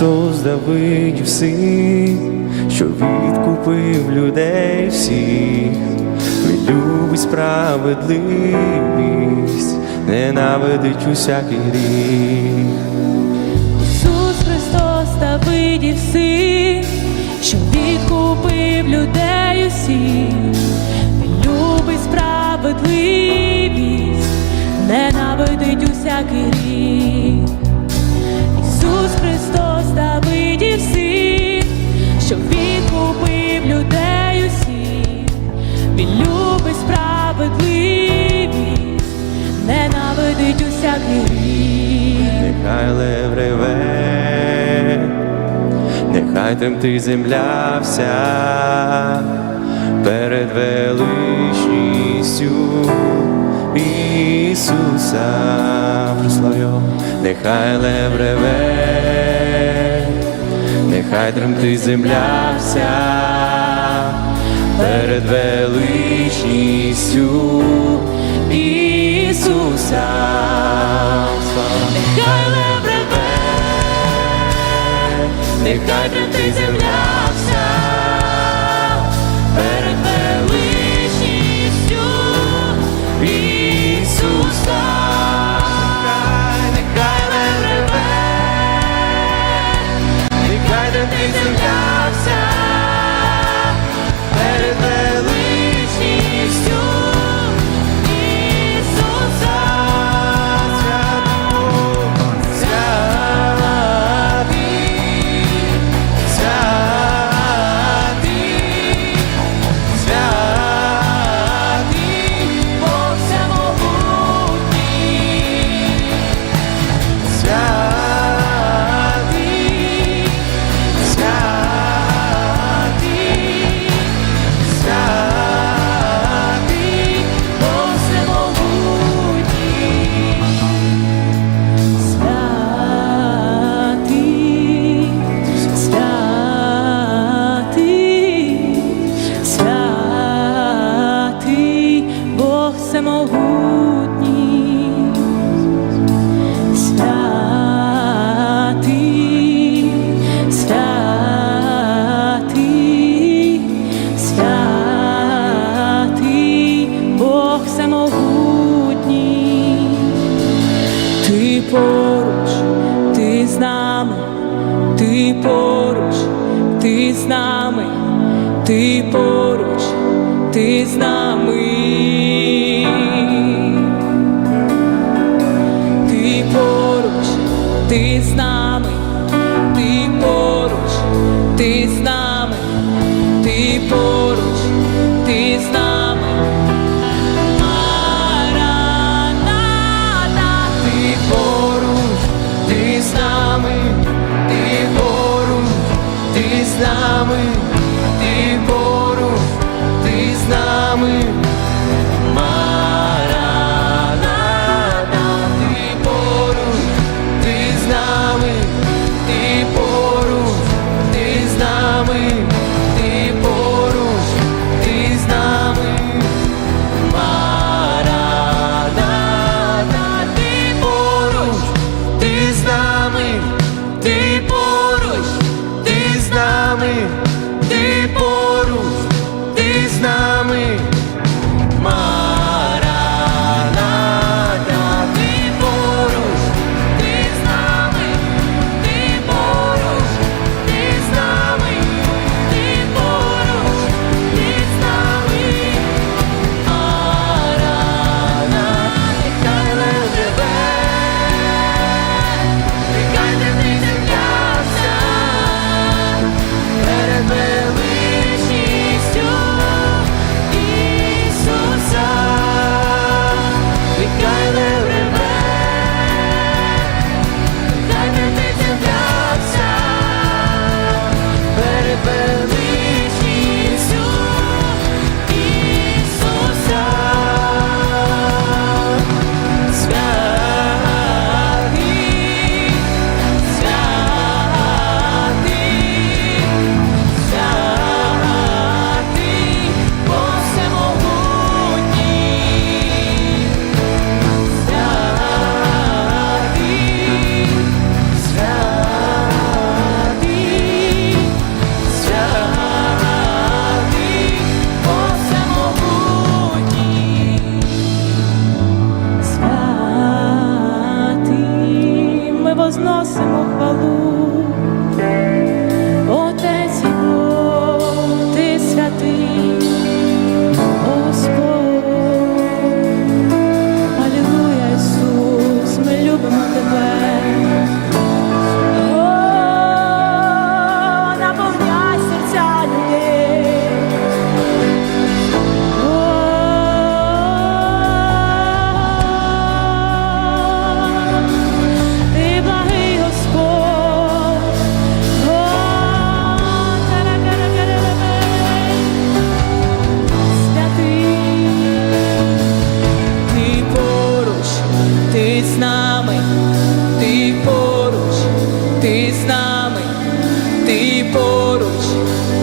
Христос Давидів син, що відкупив людей всіх, Він любить справедливість, ненавидить усякий гріх. Ісус Христос Давидів син, що відкупив людей усіх, Він любить справедливість, ненавидить усякий гріх. Що відкупив людей усіх, Він любить справедливість, ненавидить усякий гріх. Нехай лев реве, нехай тремтить земля вся перед величністю Ісуса, прослав його, нехай лев реве, нехай дремти земля вся перед величністю Ісуса. Нехай реве, Нехай тремтить земля тремтить земля ти поруч, ти з нами. Ти поруч, ти з нами, ти поруч, ти з нами, ти поруч,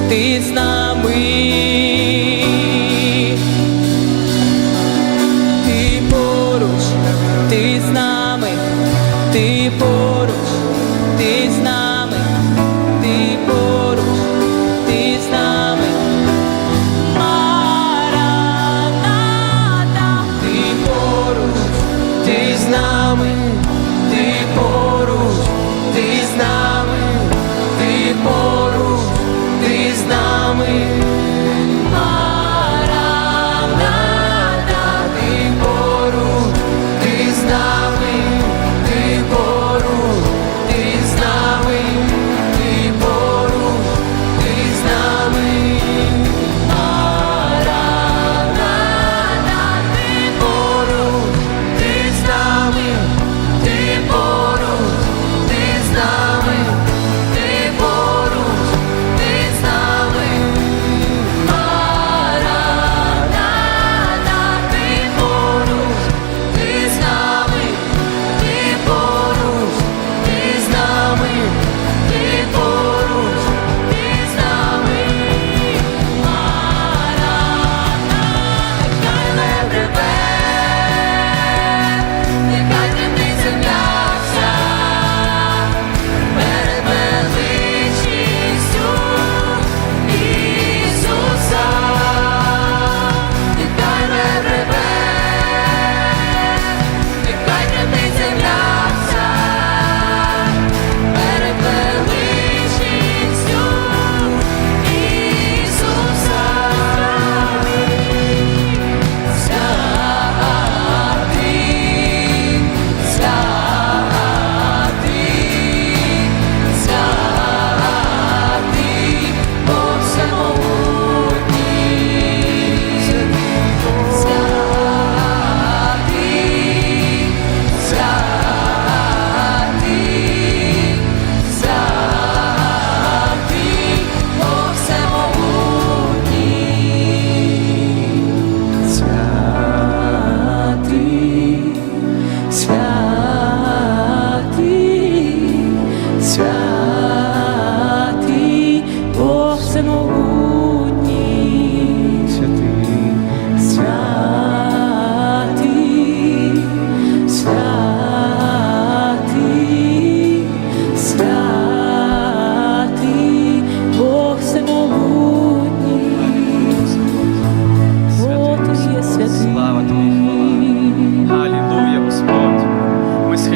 ти з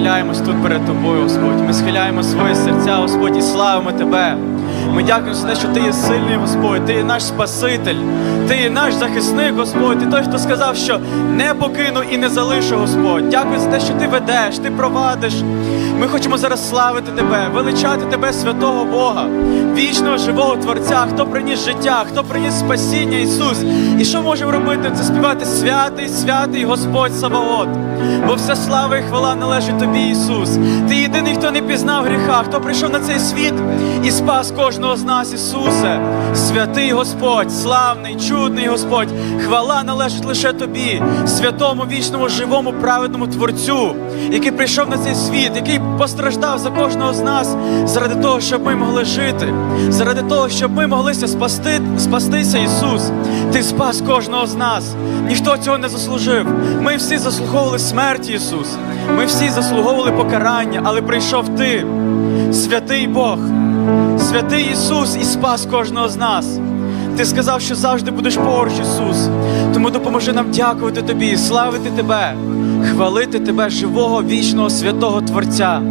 схиляємось тут перед тобою, Господь. Ми схиляємо свої серця, Господь, і славимо Тебе. Ми дякуємо за те, що Ти є сильний, Господь, Ти є наш Спаситель, Ти є наш захисник, Господь. Ти той, хто сказав, що не покину і не залишу, Господь. Дякую за те, що Ти ведеш, Ти провадиш. Ми хочемо зараз славити Тебе, величати Тебе, святого Бога, вічного живого Творця, хто приніс життя, хто приніс спасіння Ісус. І що можемо робити? Це співати святий, святий Господь Саваот. Бо вся слава і хвала належить Тобі, Ісус. Ти єдиний, хто не пізнав гріха, хто прийшов на цей світ і спас кожного з нас, Ісусе. Святий Господь, славний, чудний Господь, хвала належить лише Тобі, святому, вічному, живому, праведному Творцю, який прийшов на цей світ, який постраждав за кожного з нас заради того, щоб ми могли жити, заради того, щоб ми моглися спасти, спастися, Ісус. Ти спас кожного з нас. Ніхто цього не заслужив. Ми всі заслуговували смерті, Ісус. Ми всі заслуговували покарання, але прийшов Ти, святий Бог, святий Ісус, і спас кожного з нас. Ти сказав, що завжди будеш поруч, Ісус. Тому допоможи нам дякувати Тобі, славити Тебе, хвалити Тебе, живого, вічного, святого Творця.